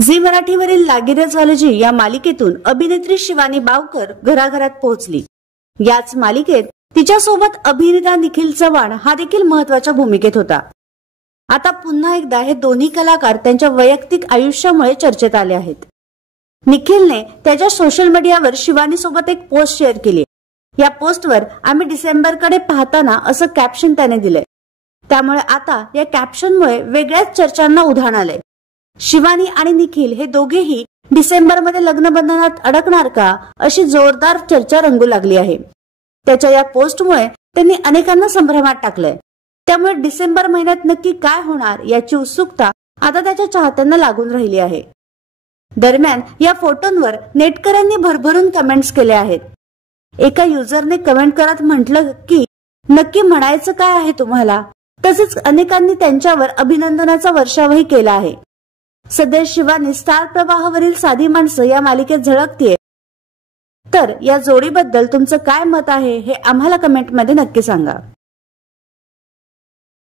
Zee मराठीवरील लागिरे झाले जी या मालिकेतून अभिनेत्री शिवानी बावकर घराघरात पोहोचली। याच मालिकेत तिच्यासोबत अभिनेता निखिल चव्हाण हा देखील महत्त्वाच्या भूमिकेत होता। आता पुन्हा एकदा हे दोन्ही कलाकार त्यांच्या वैयक्तिक आयुष्यामुळे चर्चेत आले आहेत। निखिलने त्याच्या सोशल मीडियावर शिवानी सोबत एक पोस्ट शेअर केली। या पोस्टवर आम्ही डिसेंबरकडे पाहताना असं कॅप्शन त्याने दिलंय। त्यामुळे आता या कॅप्शनमुळे वेगळ्याच चर्चांना उधाण आलंय। शिवानी आणि निखिल हे दोघेही डिसेंबरमध्ये लग्नबंधनात अडकणार का अशी जोरदार चर्चा रंगू लागली आहे। त्याच्या या पोस्टमुळे त्यांनी अनेकांना संभ्रमात टाकलंय। त्यामुळे डिसेंबर महिन्यात नक्की काय होणार याची उत्सुकता आता त्याच्या चाहत्यांना लागून राहिली आहे। दरम्यान या फोटोंवर नेटकऱ्यांनी भरभरून कमेंट्स केले आहेत। एका युजरने कमेंट करत म्हटलं की नक्की म्हणायचं काय आहे तुम्हाला। तसेच अनेकांनी त्यांच्यावर अभिनंदनाचा वर्षावही केला आहे। सध्या शिवानी स्टार प्रवाहावरील साधी माणसं या मालिकेत झळकतेय। तर या जोडीबद्दल तुमचं काय मत आहे हे आम्हाला कमेंटमध्ये नक्की सांगा।